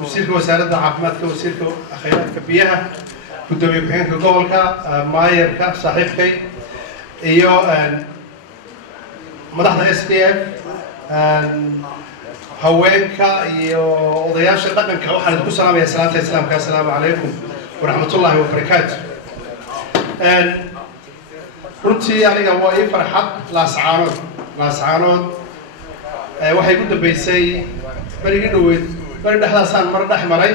وسيلك وسالة عافماتك وسيلك خيراتك بيها كدومي بحينك قولك مايرك صاحبك إيو مدحنا SPF هوينك إيو وضياش الرقمك وحنا نقول سلام يا سلام السلام السلام عليكم ورحمة الله وبركاته runtii aniga waa ii farxad laascaanood waxay ku dambeysay barigi dhaweed bari dhaxdaasaan mar dhex maray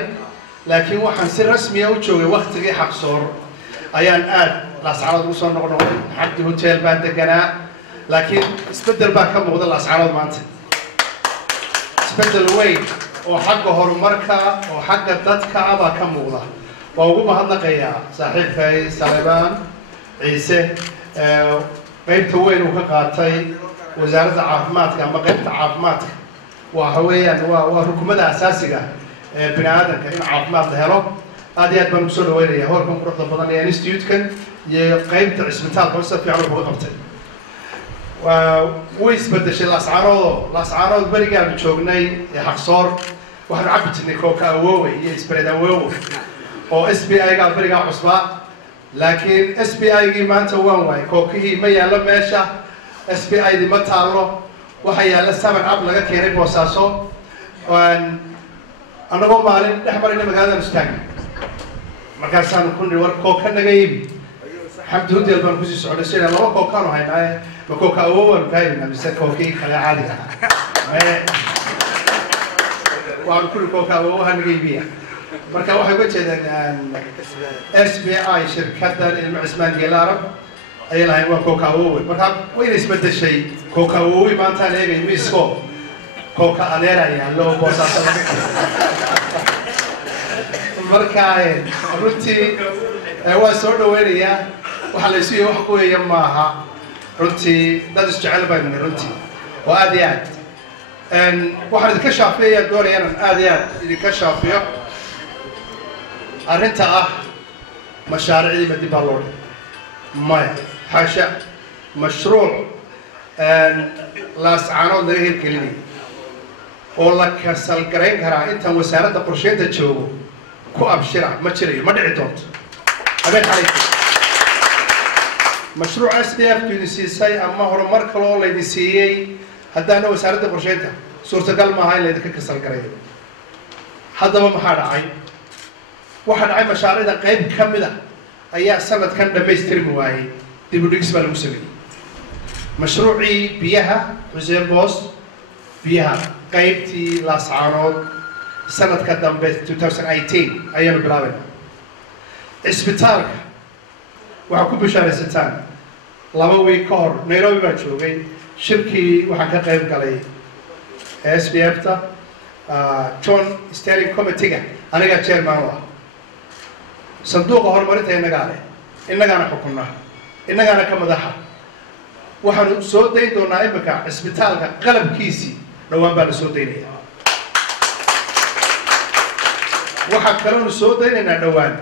laakiin waxaan si rasmi ah u joogay waqtigii xaqsoor ayaan aad laascaanood ugu soo noqnoqday xabdi hotel baan deganaa laakiin isbedel baa ka muuqda laascaanood maanta isbedel weyn oo xagga horumarka oo xagga dadka baa ka muuqda waa ugu mahadnaqayaa saaxiibkay Salebaan Ciise qaybta weyn uu ka qaatay wasaaradda caafimaadka ama qaybta caafimaadka waxa weeyaan waa rukumada asaasiga ee bini'aadamka in caafimaad la helo aad iyo aad baan u soo dhaweynayaa howlkan quruxda badan ee institute-kan iyo qaybta cisbitaalka si fiican uga qabtay way isbedeshay laascaanood berigaan joognay ee xaqsoor waxaan cabbi jirnay kooka awoowe iyo isbareed awoowe oo SBI-ga berigaa cusbaa laakiin SBI-gii maanta waan waay kookihii ma yaalo meesha SBI-di ma taalo waxa yaala 7 laga keenay boosaaso anagoo maalin dhex marayna magaalada istaag markaasaan ku war kooka naga iibi xabdi hotel baan kusii socday sida laba kookaan haynaa ma kooka awoowan kaayna mise kookii kale caadiga waan ku kooka awoowan naga iibiya marka waxay uga jeedaan SBI shirkaddan ilmo cismaan geelaarab ayay lahayn waa kooka awoowe marka wayna isbedeshay kooka awoowe maanta eegay miisko kooka adeeraya loo boosaaso marka runtii waa soo dhaweynayaa waxa la isu yahay wax qoyaya maaha runtii dad isjecel baynu runtii oo aad iyo aad waxaan idinka shaafiyaa doonayaan aad iyo aad idinka shaafiyo arrinta mashaariicdii dib baa loo dhigay maya xasha mashruuc laascaanood laga hirgelinay oo la kasal garayn karaa intaan wasaaradda qorsheynta joogo ku abshira ma jirayo ma dhici doonto habeen xalayta mashruuc SDF idin siisay ama horumar kale oo laydin siiyey haddaana wasaaradda qorsheynta suurtagal maaha in laydinka kasal garayo haddaba maxaa dhacay waxa dhacay mashaariicda qayb ka mid ah ayaa sanadkan dhamaystirmi waayay dib u dhigis baa lagu sameeyey mashruucii biyaha Xuseen Boos biyaha qaybtii laascaanood sanadka dambe 2018 ayaanu bilaabaynaa isbitaalka waxaa ku bishaaraysataan 2 week ka hor Nairobi baan joogay shirkii waxaan ka qayb galay SPF-ta John Steering Committee-ga aniga chairman ah sanduuqa horumarinta innagaana xukunna innagaana ka madaxa waxaanu soo dayn doonaa imika cisbitaalka qalabkiisii dhawaan baa la soo daynayaa waxaa kaloonu soo daynaynaa dhawaan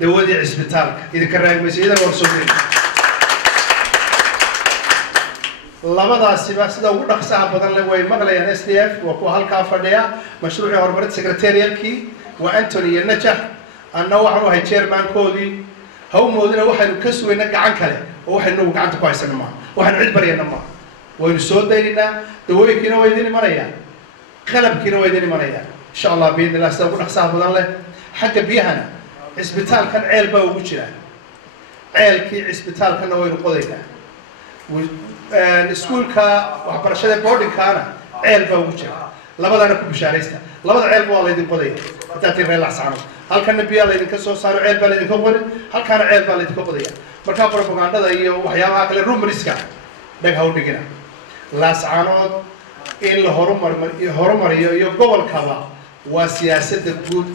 dawadii cisbitaalka idinka raagmaysa iyadan waan soo daynay labadaasiba sida ugu dhaqsaha badan leh way maqlayaan SDF waa kuwa halkaa fadhiya mashruucii horumarinta secretariat-kii waa Anthony iyo Najax أنا واحد هاي chairman كودي هو مودنا واحد كسوة نقعن كله وواحد نو قعن تقايس نما واحد عد برينا ما ونسود دينا دوي كنا ويدين مريا قلب كنا ويدين مريا إن شاء الله بإذن الله سأقول أحساب بدل له حتى بيهنا إسبيتال كان عيل بوجهه عيل كي إسبيتال كان وين قضينا والسكول كا وحبرشة بوردين كان عيل بوجهه لبضع أنا كبشاريستا لبضع عيل والله يدين قضية تأتي في العصام هل كان بيا اللي كسر صار عيل بالله يدين كقول هل كان عيل بالله يدين قضية مركب بروباغندا ده وحياة أكل روم ريسكا ده هو بيجينا العصام إن الهرم يقبل كذا وسياسة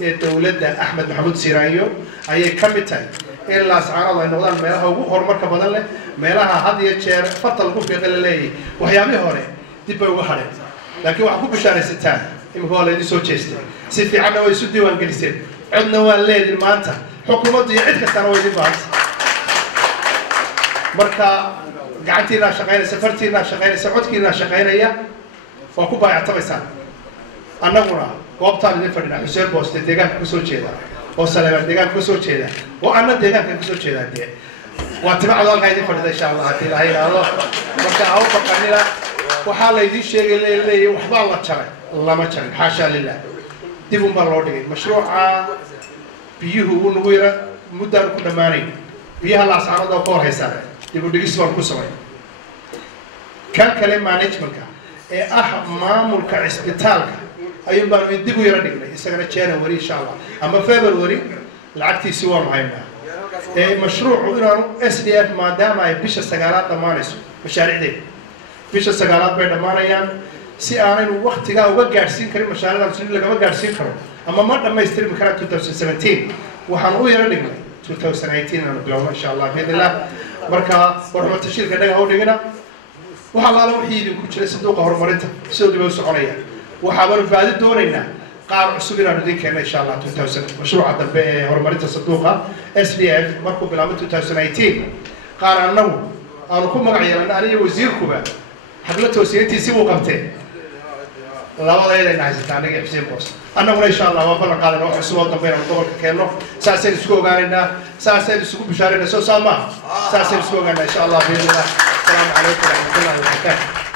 الدولة أحمد محمود سيرايو أي كميتاي إن العصام الله نقدر ملها هو هرم كبدل له ملها هذه الشيء فتل كوفي قليل وحياة مهورة تبى وحده لكن واحد بشارة ستان إما هو اللي يسوي تشيست سيف عنا ويسودي وانجليزي عندنا والليل المانتا حكومة يعد كثر ويدي بعض مركا قعدتينا شغالة سفرتينا شغالة سعودكينا شغالة يا وكوبا يعتبسان أنا goobtaan idin fadhina xuseen booste deegaanka kusoo jeeda oo Saleebaan deegaanka kusoo jeeda oo anna deegaanka kusoo jeeda dee waa tibacdo halkaa idin fadhida insha Allah haddii ilaahay ilaalo marka aw baqanina waxaa la idin sheegay leeyahay waxbaa la jaray lama jarin xaasha lillah dib un baa loo dhigay mashruuca biyuhu uu nagu yara muddaan ku dhammaanay biyaha la asxaabada oo kor haysa dib u dhigis baan ku sameeyay kan kale managementka ee maamulka isbitaalka ayuun baan dib u yara dhignay isagana January insha Allah ama February lacagtiisi waan haynaa mashruucu inaan SDF maadaama ay bisha 9aad dhamaanayso mashaariicdeeda bisha 9aad bay dhamaanayaan si aanaynu waqtiga uga gaarsiin karin mashaariicdan si laga gaarsiin karo ama ma dhameystirmi kara 2017 waxaan u yara dhignay 2018 aan bilowno insha Allah biidillah marka warxuma tashirka dhaga oo dhigana waxa la wixii idinku jiray sanduuqa horumarinta sidoo dib u soconaya waxa baan baadi doonaynaa qaar cusub inaan idin keenno insha Allah 2000 mashruuca dambe ee horumarinta sanduuqa SDF markuu bilaabo 2018 qaar annagu aanu ku magac yeelana aniga wasiirkuba xagla toosiyadiisii uu qabtay labadayda inay haysataa aniga xuseen boos annaguna insha Allah waa ballan qaadan wax cusub oo dambe inaan gobolka keenno saasay isku ogaanaynaa saasay isugu bishaaraynaa soo saama saasay isku ogaanaa insha Allah biidillah السلام عليكم ورحمة الله وبركاته